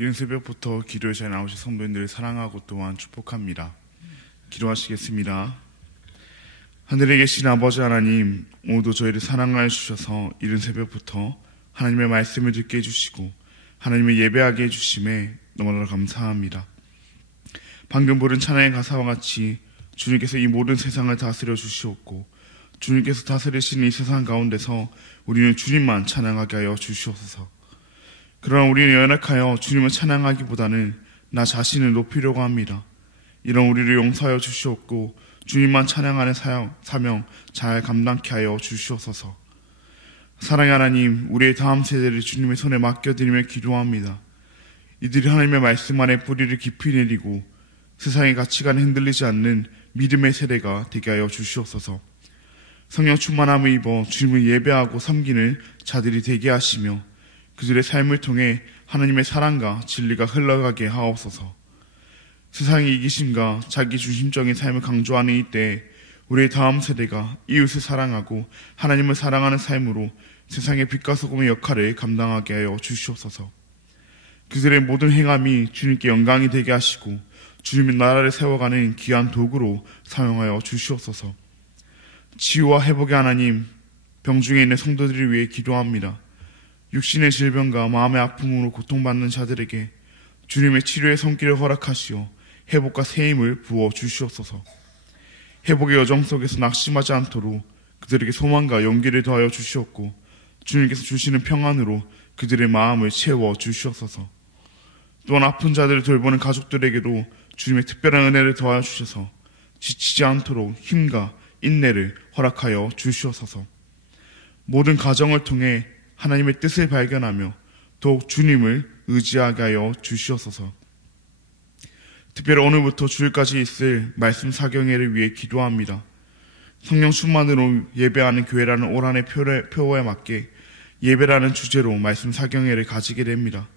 이른 새벽부터 기도에 잘 나오신 성도님들을 사랑하고 또한 축복합니다. 기도하시겠습니다. 하늘에 계신 아버지 하나님, 오늘도 저희를 사랑하여 주셔서 이른 새벽부터 하나님의 말씀을 듣게 해주시고 하나님의 예배하게 해주심에 너무나 감사합니다. 방금 부른 찬양의 가사와 같이 주님께서 이 모든 세상을 다스려 주시옵고 주님께서 다스리시는 이 세상 가운데서 우리는 주님만 찬양하게 하여 주시옵소서. 그러나 우리는 연약하여 주님을 찬양하기보다는 나 자신을 높이려고 합니다. 이런 우리를 용서하여 주시옵고 주님만 찬양하는 사명 잘 감당케 하여 주시옵소서. 사랑의 하나님, 우리의 다음 세대를 주님의 손에 맡겨드리며 기도합니다. 이들이 하나님의 말씀 안에 뿌리를 깊이 내리고 세상의 가치관에 흔들리지 않는 믿음의 세대가 되게 하여 주시옵소서. 성령 충만함을 입어 주님을 예배하고 섬기는 자들이 되게 하시며 그들의 삶을 통해 하나님의 사랑과 진리가 흘러가게 하옵소서. 세상의 이기심과 자기 중심적인 삶을 강조하는 이때에 우리의 다음 세대가 이웃을 사랑하고 하나님을 사랑하는 삶으로 세상의 빛과 소금의 역할을 감당하게 하여 주시옵소서. 그들의 모든 행함이 주님께 영광이 되게 하시고 주님의 나라를 세워가는 귀한 도구로 사용하여 주시옵소서. 치유와 회복의 하나님, 병중에 있는 성도들을 위해 기도합니다. 육신의 질병과 마음의 아픔으로 고통받는 자들에게 주님의 치료의 손길을 허락하시어 회복과 새힘을 부어 주시옵소서. 회복의 여정 속에서 낙심하지 않도록 그들에게 소망과 용기를 더하여 주시옵고 주님께서 주시는 평안으로 그들의 마음을 채워 주시옵소서. 또한 아픈 자들을 돌보는 가족들에게도 주님의 특별한 은혜를 더하여 주셔서 지치지 않도록 힘과 인내를 허락하여 주시옵소서. 모든 가정을 통해 하나님의 뜻을 발견하며 더욱 주님을 의지하게 하여 주시옵소서. 특별히 오늘부터 주일까지 있을 말씀 사경회를 위해 기도합니다. 성령 충만으로 예배하는 교회라는 올 한해 표어에 맞게 예배라는 주제로 말씀 사경회를 가지게 됩니다.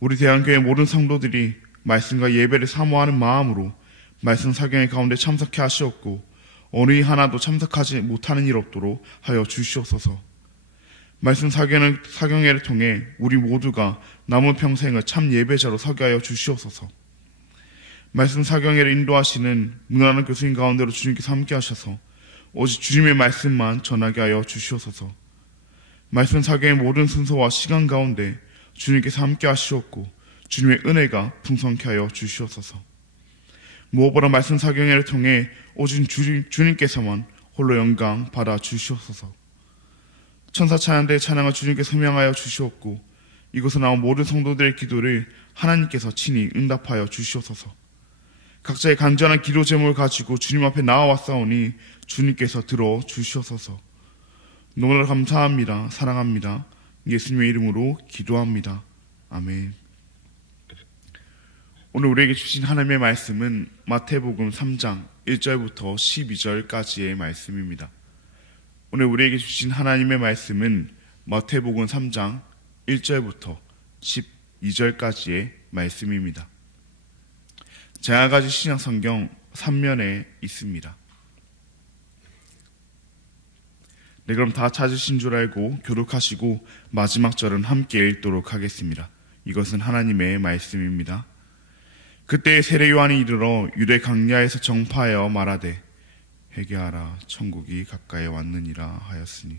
우리 대한교회 모든 성도들이 말씀과 예배를 사모하는 마음으로 말씀 사경회 가운데 참석해 하시옵고 어느 하나도 참석하지 못하는 일 없도록 하여 주시옵소서. 말씀 사경회를 통해 우리 모두가 남은 평생을 참 예배자로 서게 하여 주시옵소서. 말씀 사경회를 인도하시는 문화는 교수님 가운데로 주님께서 함께 하셔서 오직 주님의 말씀만 전하게 하여 주시옵소서. 말씀 사경의 모든 순서와 시간 가운데 주님께서 함께 하시옵고 주님의 은혜가 풍성케 하여 주시옵소서. 무엇보다 말씀 사경회를 통해 오직 주님께서만 홀로 영광 받아 주시옵소서. 천사 찬양대의 찬양을 주님께서 명하여 주시옵고 이곳에 나온 모든 성도들의 기도를 하나님께서 친히 응답하여 주시옵소서. 각자의 간절한 기도 제목을 가지고 주님 앞에 나와왔사오니 주님께서 들어 주시옵소서. 너무나 감사합니다. 사랑합니다. 예수님의 이름으로 기도합니다. 아멘. 오늘 우리에게 주신 하나님의 말씀은 마태복음 3장 1절부터 12절까지의 말씀입니다. 오늘 우리에게 주신 하나님의 말씀은 마태복음 3장 1절부터 12절까지의 말씀입니다. 제가 가진 신약 성경 3면에 있습니다. 네, 그럼 다 찾으신 줄 알고 교독하시고 마지막 절은 함께 읽도록 하겠습니다. 이것은 하나님의 말씀입니다. 그때 세례 요한이 이르러 유대 강야에서 정파하여 말하되 회개하라, 천국이 가까이 왔느니라 하였으니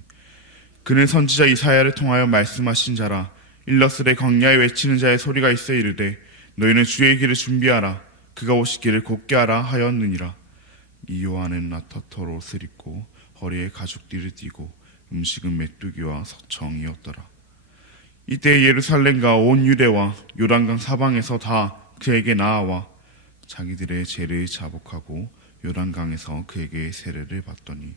그는 선지자 이사야를 통하여 말씀하신 자라. 일러스되 광야에 외치는 자의 소리가 있어 이르되 너희는 주의 길을 준비하라, 그가 오실 길을 곧게 하라 하였느니라. 이 요한은 나터터 옷을 입고 허리에 가죽띠를 띠고 음식은 메뚜기와 석청이었더라. 이때 예루살렘과 온 유대와 요단강 사방에서 다 그에게 나아와 자기들의 죄를 자복하고 요단강에서 그에게 세례를 받더니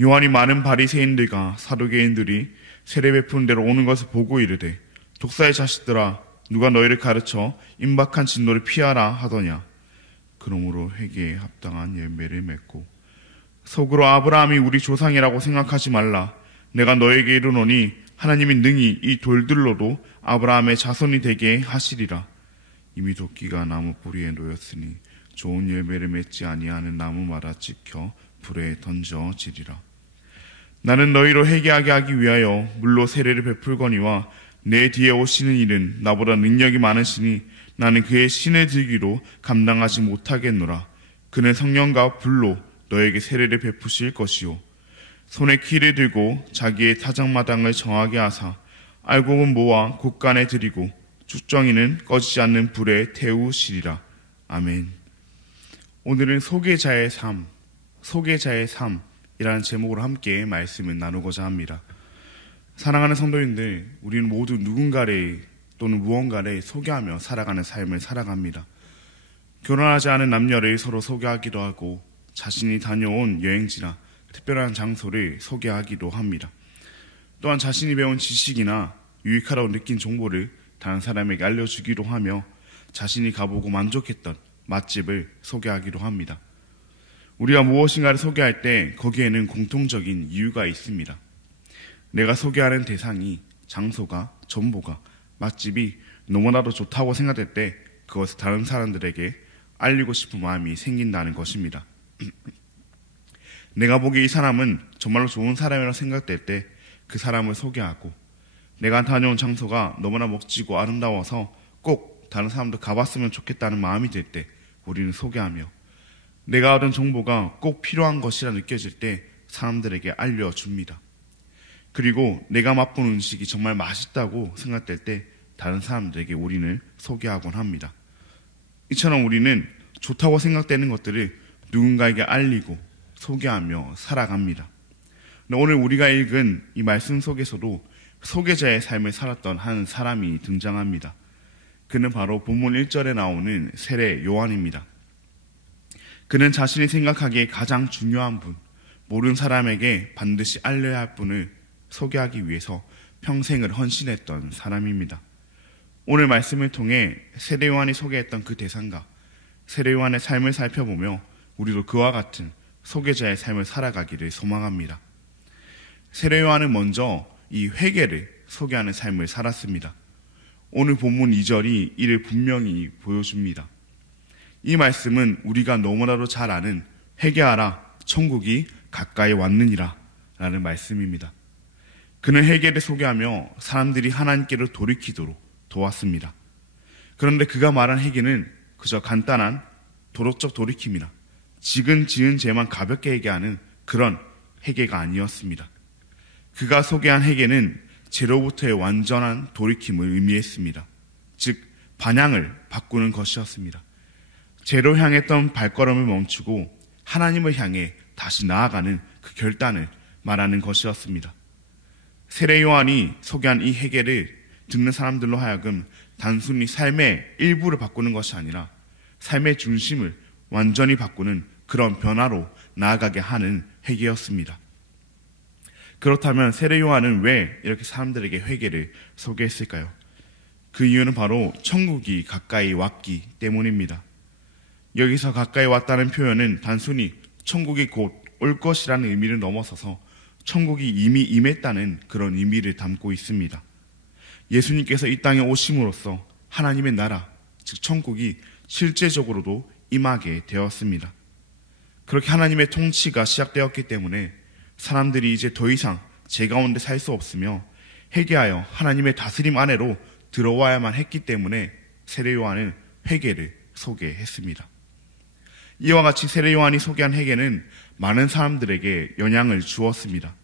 요한이 많은 바리새인들과 사두개인들이 세례 베푸는 대로 오는 것을 보고 이르되 독사의 자식들아, 누가 너희를 가르쳐 임박한 진노를 피하라 하더냐. 그러므로 회개에 합당한 열매를 맺고 속으로 아브라함이 우리 조상이라고 생각하지 말라. 내가 너에게 이르노니 하나님이 능히 이 돌들로도 아브라함의 자손이 되게 하시리라. 이미 도끼가 나무 뿌리에 놓였으니 좋은 열매를 맺지 아니하는 나무마다 찍혀 불에 던져지리라. 나는 너희로 회개하게 하기 위하여 물로 세례를 베풀거니와 내 뒤에 오시는 이는 나보다 능력이 많으시니 나는 그의 신을 들기로 감당하지 못하겠노라. 그는 성령과 불로 너에게 세례를 베푸실 것이요 손에 키를 들고 자기의 타작마당을 정하게 하사 알곡은 모아 곳간에 들이고 쭉정이는 꺼지지 않는 불에 태우시리라. 아멘. 오늘은 소개자의 삶이라는 제목으로 함께 말씀을 나누고자 합니다. 사랑하는 성도님들, 우리는 모두 누군가를 또는 무언가를 소개하며 살아가는 삶을 살아갑니다. 결혼하지 않은 남녀를 서로 소개하기도 하고 자신이 다녀온 여행지나 특별한 장소를 소개하기도 합니다. 또한 자신이 배운 지식이나 유익하다고 느낀 정보를 다른 사람에게 알려주기도 하며 자신이 가보고 만족했던 맛집을 소개하기도 합니다. 우리가 무엇인가를 소개할 때 거기에는 공통적인 이유가 있습니다. 내가 소개하는 대상이, 장소가, 정보가, 맛집이 너무나도 좋다고 생각될 때 그것을 다른 사람들에게 알리고 싶은 마음이 생긴다는 것입니다. 내가 보기에 이 사람은 정말로 좋은 사람이라고 생각될 때 그 사람을 소개하고, 내가 다녀온 장소가 너무나 멋지고 아름다워서 꼭 다른 사람도 가봤으면 좋겠다는 마음이 들 때 우리는 소개하며, 내가 얻은 정보가 꼭 필요한 것이라 느껴질 때 사람들에게 알려줍니다. 그리고 내가 맛본 음식이 정말 맛있다고 생각될 때 다른 사람들에게 우리는 소개하곤 합니다. 이처럼 우리는 좋다고 생각되는 것들을 누군가에게 알리고 소개하며 살아갑니다. 오늘 우리가 읽은 이 말씀 속에서도 소개자의 삶을 살았던 한 사람이 등장합니다. 그는 바로 본문 1절에 나오는 세례 요한입니다. 그는 자신이 생각하기에 가장 중요한 분, 모르는 사람에게 반드시 알려야 할 분을 소개하기 위해서 평생을 헌신했던 사람입니다. 오늘 말씀을 통해 세례 요한이 소개했던 그 대상과 세례 요한의 삶을 살펴보며 우리도 그와 같은 소개자의 삶을 살아가기를 소망합니다. 세례 요한은 먼저 이 회개를 소개하는 삶을 살았습니다. 오늘 본문 2절이 이를 분명히 보여줍니다. 이 말씀은 우리가 너무나도 잘 아는 회개하라 천국이 가까이 왔느니라 라는 말씀입니다. 그는 회개를 소개하며 사람들이 하나님께로 돌이키도록 도왔습니다. 그런데 그가 말한 회개는 그저 간단한 도덕적 돌이킴이나 지은 죄만 가볍게 회개하는 그런 회개가 아니었습니다. 그가 소개한 회개는 죄로부터의 완전한 돌이킴을 의미했습니다. 즉 방향을 바꾸는 것이었습니다. 죄로 향했던 발걸음을 멈추고 하나님을 향해 다시 나아가는 그 결단을 말하는 것이었습니다. 세례 요한이 소개한 이 회개를 듣는 사람들로 하여금 단순히 삶의 일부를 바꾸는 것이 아니라 삶의 중심을 완전히 바꾸는 그런 변화로 나아가게 하는 회개였습니다. 그렇다면 세례 요한은 왜 이렇게 사람들에게 회개를 소개했을까요? 그 이유는 바로 천국이 가까이 왔기 때문입니다. 여기서 가까이 왔다는 표현은 단순히 천국이 곧 올 것이라는 의미를 넘어서서 천국이 이미 임했다는 그런 의미를 담고 있습니다. 예수님께서 이 땅에 오심으로써 하나님의 나라, 즉 천국이 실제적으로도 임하게 되었습니다. 그렇게 하나님의 통치가 시작되었기 때문에 사람들이 이제 더 이상 죄 가운데 살 수 없으며 회개하여 하나님의 다스림 안으로 들어와야만 했기 때문에 세례 요한은 회개를 소개했습니다. 이와 같이 세례 요한이 소개한 회개는 많은 사람들에게 영향을 주었습니다.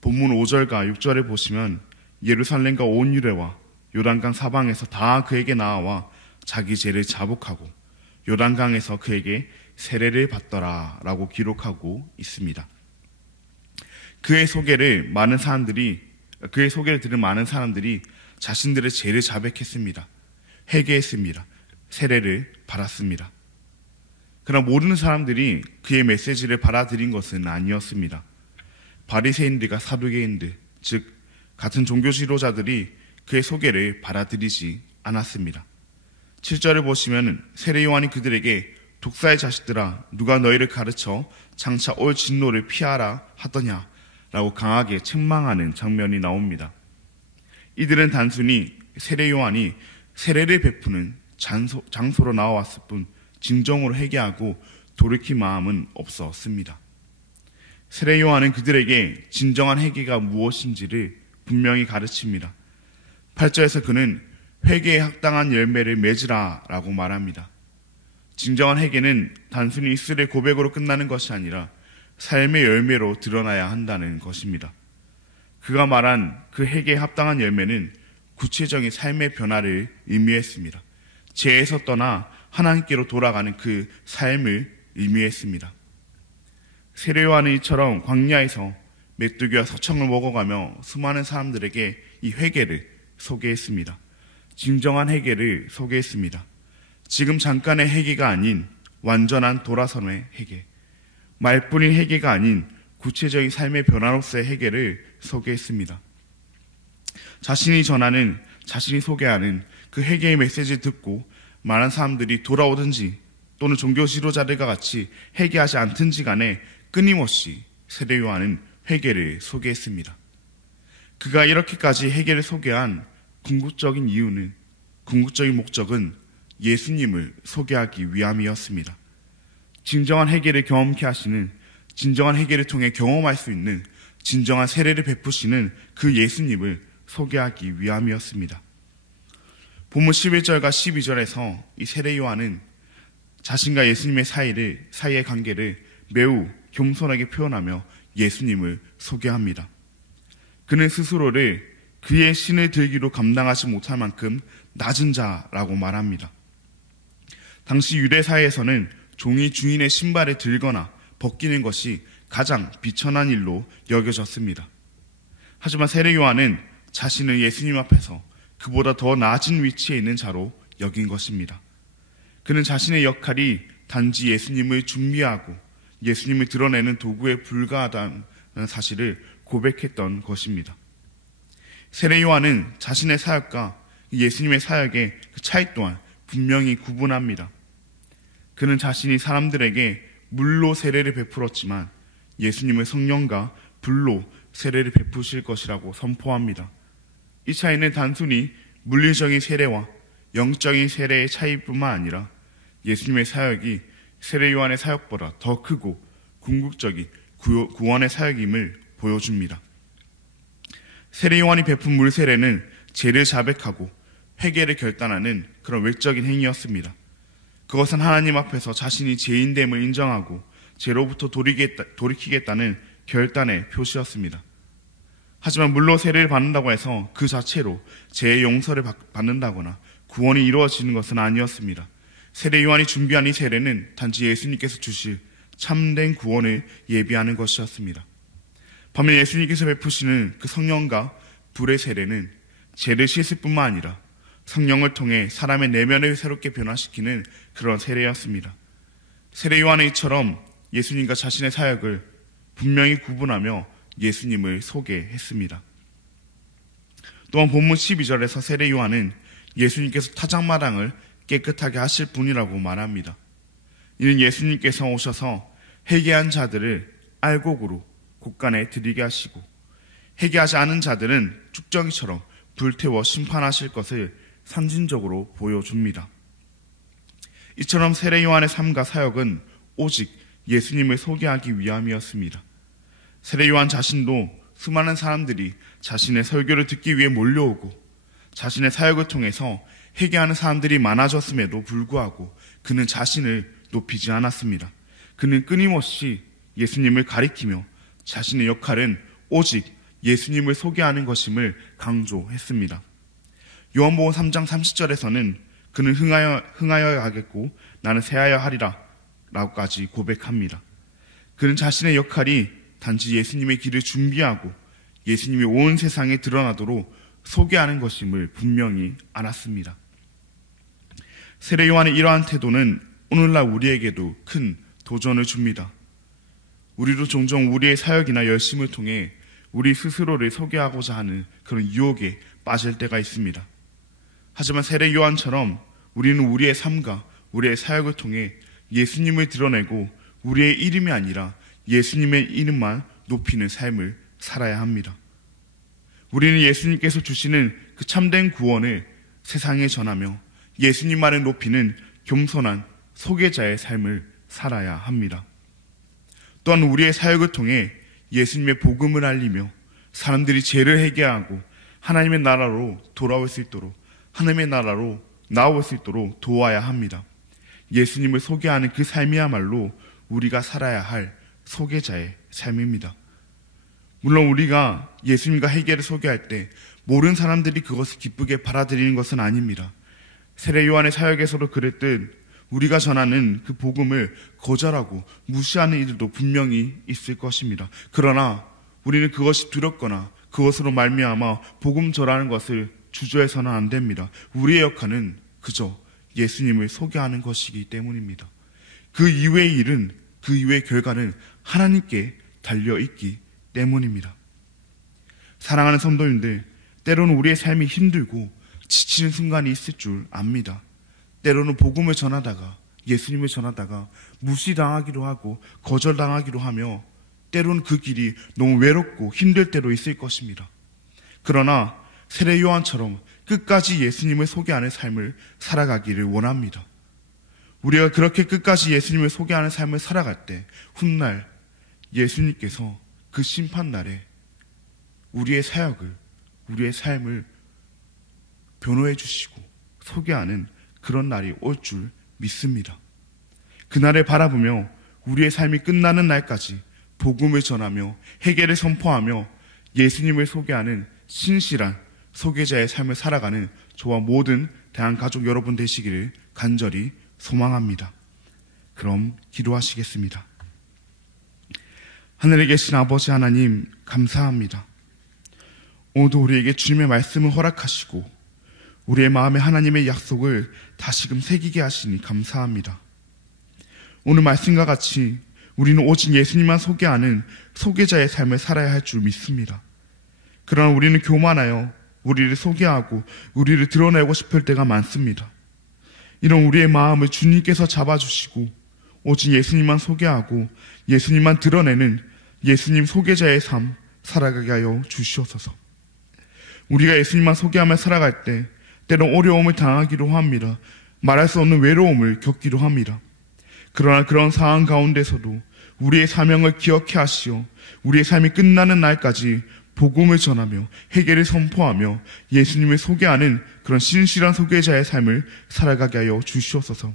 본문 5절과 6절에 보시면 예루살렘과 온 유대와 요단강 사방에서 다 그에게 나와 자기 죄를 자복하고 요단강에서 그에게 세례를 받더라 라고 기록하고 있습니다. 그의 소개를 들은 많은 사람들이 자신들의 죄를 자백했습니다. 회개했습니다. 세례를 받았습니다. 그러나 모르는 사람들이 그의 메시지를 받아들인 것은 아니었습니다. 바리새인들과 사두개인들, 즉 같은 종교 지도자들이 그의 소개를 받아들이지 않았습니다. 7절을 보시면 세례 요한이 그들에게 독사의 자식들아 누가 너희를 가르쳐 장차 올 진노를 피하라 하더냐 라고 강하게 책망하는 장면이 나옵니다. 이들은 단순히 세례 요한이 세례를 베푸는 장소로 나와왔을 뿐 진정으로 회개하고 돌이킬 마음은 없었습니다. 세례 요한은 그들에게 진정한 회개가 무엇인지를 분명히 가르칩니다. 8절에서 그는 회개에 합당한 열매를 맺으라 라고 말합니다. 진정한 회개는 단순히 입술의 고백으로 끝나는 것이 아니라 삶의 열매로 드러나야 한다는 것입니다. 그가 말한 그 회개에 합당한 열매는 구체적인 삶의 변화를 의미했습니다. 죄에서 떠나 하나님께로 돌아가는 그 삶을 의미했습니다. 세례 요한은 이처럼 광야에서 메뚜기와 서청을 먹어가며 수많은 사람들에게 이 회개를 소개했습니다. 진정한 회개를 소개했습니다. 지금 잠깐의 회개가 아닌 완전한 돌아선의 회개, 말뿐인 회개가 아닌 구체적인 삶의 변화로서의 회개를 소개했습니다. 자신이 전하는, 자신이 소개하는 그 회개의 메시지를 듣고 많은 사람들이 돌아오든지 또는 종교 지도자들과 같이 회개하지 않든지 간에 끊임없이 세례 요한은 회개를 소개했습니다. 그가 이렇게까지 회개를 소개한 궁극적인 이유는, 궁극적인 목적은 예수님을 소개하기 위함이었습니다. 진정한 회개를 경험케 하시는, 진정한 회개를 통해 경험할 수 있는 진정한 세례를 베푸시는 그 예수님을 소개하기 위함이었습니다. 본문 11절과 12절에서 이 세례 요한은 자신과 예수님의 사이의 관계를 매우 겸손하게 표현하며 예수님을 소개합니다. 그는 스스로를 그의 신을 들기로 감당하지 못할 만큼 낮은 자라고 말합니다. 당시 유대 사회에서는 종이 주인의 신발을 들거나 벗기는 것이 가장 비천한 일로 여겨졌습니다. 하지만 세례 요한은 자신을 예수님 앞에서 그보다 더 낮은 위치에 있는 자로 여긴 것입니다. 그는 자신의 역할이 단지 예수님을 준비하고 예수님을 드러내는 도구에 불과하다는 사실을 고백했던 것입니다. 세례 요한은 자신의 사역과 예수님의 사역의 그 차이 또한 분명히 구분합니다. 그는 자신이 사람들에게 물로 세례를 베풀었지만 예수님은 성령과 불로 세례를 베푸실 것이라고 선포합니다. 이 차이는 단순히 물리적인 세례와 영적인 세례의 차이뿐만 아니라 예수님의 사역이 세례 요한의 사역보다 더 크고 궁극적인 구원의 사역임을 보여줍니다. 세례 요한이 베푼 물 세례는 죄를 자백하고 회개를 결단하는 그런 외적인 행위였습니다. 그것은 하나님 앞에서 자신이 죄인됨을 인정하고 죄로부터 돌이키겠다는 결단의 표시였습니다. 하지만 물로 세례를 받는다고 해서 그 자체로 죄의 용서를 받는다거나 구원이 이루어지는 것은 아니었습니다. 세례 요한이 준비한 이 세례는 단지 예수님께서 주실 참된 구원을 예비하는 것이었습니다. 반면 예수님께서 베푸시는 그 성령과 불의 세례는 죄를 씻을 뿐만 아니라 성령을 통해 사람의 내면을 새롭게 변화시키는 그런 세례였습니다. 세례 요한은 이처럼 예수님과 자신의 사역을 분명히 구분하며 예수님을 소개했습니다. 또한 본문 12절에서 세례 요한은 예수님께서 타작마당을 깨끗하게 하실 분이라고 말합니다. 이는 예수님께서 오셔서 회개한 자들을 알곡으로 곳간에 들이게 하시고 회개하지 않은 자들은 쭉정이처럼 불태워 심판하실 것을 상징적으로 보여줍니다. 이처럼 세례 요한의 삶과 사역은 오직 예수님을 소개하기 위함이었습니다. 세례 요한 자신도 수많은 사람들이 자신의 설교를 듣기 위해 몰려오고 자신의 사역을 통해서 회개하는 사람들이 많아졌음에도 불구하고 그는 자신을 높이지 않았습니다. 그는 끊임없이 예수님을 가리키며 자신의 역할은 오직 예수님을 소개하는 것임을 강조했습니다. 요한복음 3장 30절에서는 그는 흥하여야 하겠고 나는 쇠하여 하리라 라고까지 고백합니다. 그는 자신의 역할이 단지 예수님의 길을 준비하고 예수님이 온 세상에 드러나도록 소개하는 것임을 분명히 알았습니다. 세례 요한의 이러한 태도는 오늘날 우리에게도 큰 도전을 줍니다. 우리도 종종 우리의 사역이나 열심을 통해 우리 스스로를 소개하고자 하는 그런 유혹에 빠질 때가 있습니다. 하지만 세례 요한처럼 우리는 우리의 삶과 우리의 사역을 통해 예수님을 드러내고 우리의 이름이 아니라 예수님의 이름만 높이는 삶을 살아야 합니다. 우리는 예수님께서 주시는 그 참된 구원을 세상에 전하며 예수님만을 높이는 겸손한 소개자의 삶을 살아야 합니다. 또한 우리의 사역을 통해 예수님의 복음을 알리며 사람들이 죄를 회개하고 하나님의 나라로 돌아올 수 있도록, 하나님의 나라로 나올 수 있도록 도와야 합니다. 예수님을 소개하는 그 삶이야말로 우리가 살아야 할 소개자의 삶입니다. 물론 우리가 예수님과 회개를 소개할 때 모르는 사람들이 그것을 기쁘게 받아들이는 것은 아닙니다. 세례 요한의 사역에서도 그랬듯 우리가 전하는 그 복음을 거절하고 무시하는 이들도 분명히 있을 것입니다. 그러나 우리는 그것이 두렵거나 그것으로 말미암아 복음 전하는 것을 주저해서는 안 됩니다. 우리의 역할은 그저 예수님을 소개하는 것이기 때문입니다. 그 이외의 일은, 그 이외의 결과는 하나님께 달려있기 때문입니다. 사랑하는 성도님들, 때로는 우리의 삶이 힘들고 지치는 순간이 있을 줄 압니다. 때로는 복음을 전하다가, 예수님을 전하다가 무시당하기도 하고 거절당하기도 하며 때로는 그 길이 너무 외롭고 힘들 때도 있을 것입니다. 그러나 세례 요한처럼 끝까지 예수님을 소개하는 삶을 살아가기를 원합니다. 우리가 그렇게 끝까지 예수님을 소개하는 삶을 살아갈 때 훗날 예수님께서 그 심판날에 우리의 사역을, 우리의 삶을 변호해 주시고 소개하는 그런 날이 올 줄 믿습니다. 그날을 바라보며 우리의 삶이 끝나는 날까지 복음을 전하며 회개를 선포하며 예수님을 소개하는 신실한 소개자의 삶을 살아가는 저와 모든 대한가족 여러분 되시기를 간절히 소망합니다. 그럼 기도하시겠습니다. 하늘에 계신 아버지 하나님, 감사합니다. 오늘도 우리에게 주님의 말씀을 허락하시고 우리의 마음에 하나님의 약속을 다시금 새기게 하시니 감사합니다. 오늘 말씀과 같이 우리는 오직 예수님만 소개하는 소개자의 삶을 살아야 할 줄 믿습니다. 그러나 우리는 교만하여 우리를 소개하고 우리를 드러내고 싶을 때가 많습니다. 이런 우리의 마음을 주님께서 잡아주시고 오직 예수님만 소개하고 예수님만 드러내는 예수님 소개자의 삶 살아가게 하여 주시옵소서. 우리가 예수님만 소개하며 살아갈 때 때론 어려움을 당하기도 합니다. 말할 수 없는 외로움을 겪기도 합니다. 그러나 그런 상황 가운데서도 우리의 사명을 기억해 하시어 우리의 삶이 끝나는 날까지 복음을 전하며 회개를 선포하며 예수님을 소개하는 그런 신실한 소개자의 삶을 살아가게 하여 주시옵소서.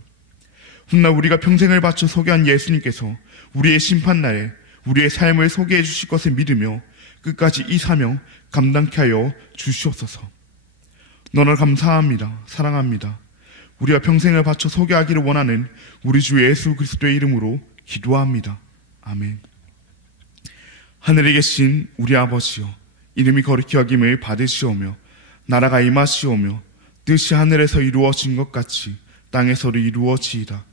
훗날 우리가 평생을 바쳐 소개한 예수님께서 우리의 심판날에 우리의 삶을 소개해 주실 것을 믿으며 끝까지 이 사명 감당케 하여 주시옵소서. 너를 감사합니다. 사랑합니다. 우리가 평생을 바쳐 소개하기를 원하는 우리 주 예수 그리스도의 이름으로 기도합니다. 아멘. 하늘에 계신 우리 아버지여, 이름이 거룩히 여김을 받으시오며 나라가 임하시오며 뜻이 하늘에서 이루어진 것 같이 땅에서도 이루어지이다.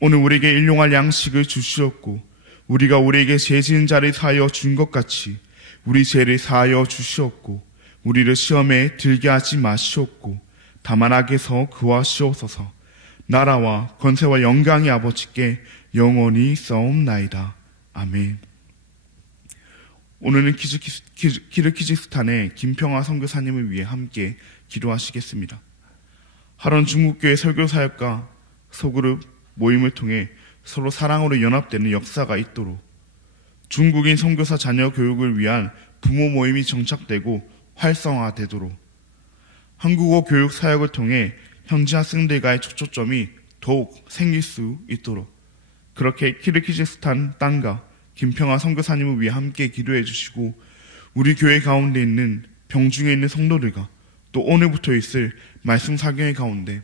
오늘 우리에게 일용할 양식을 주시옵고 우리가 우리에게 죄 지은 자를 사하여 준 것 같이 우리 죄를 사하여 주시옵고 우리를 시험에 들게 하지 마시옵고 다만 악에서 구하시옵소서. 나라와 권세와 영광이 아버지께 영원히 있사옵나이다. 아멘. 오늘은 키르기즈스탄의 김평화 선교사님을 위해 함께 기도하시겠습니다. 하런 중국교회 설교사역과 소그룹 모임을 통해 서로 사랑으로 연합되는 역사가 있도록 중국인 선교사 자녀 교육을 위한 부모 모임이 정착되고 활성화되도록 한국어 교육 사역을 통해 현지 학생들과의 초점이 더욱 생길 수 있도록 그렇게 키르기즈스탄 땅과 김평화 선교사님을 위해 함께 기도해 주시고 우리 교회 가운데 있는 병중에 있는 성도들과 또 오늘부터 있을 말씀 사경의 가운데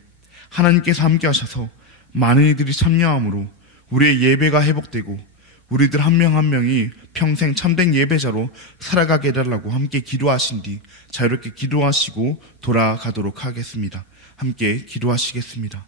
하나님께서 함께 하셔서 많은 이들이 참여함으로 우리의 예배가 회복되고 우리들 한 명 한 명이 평생 참된 예배자로 살아가게 해달라고 함께 기도하신 뒤 자유롭게 기도하시고 돌아가도록 하겠습니다. 함께 기도하시겠습니다.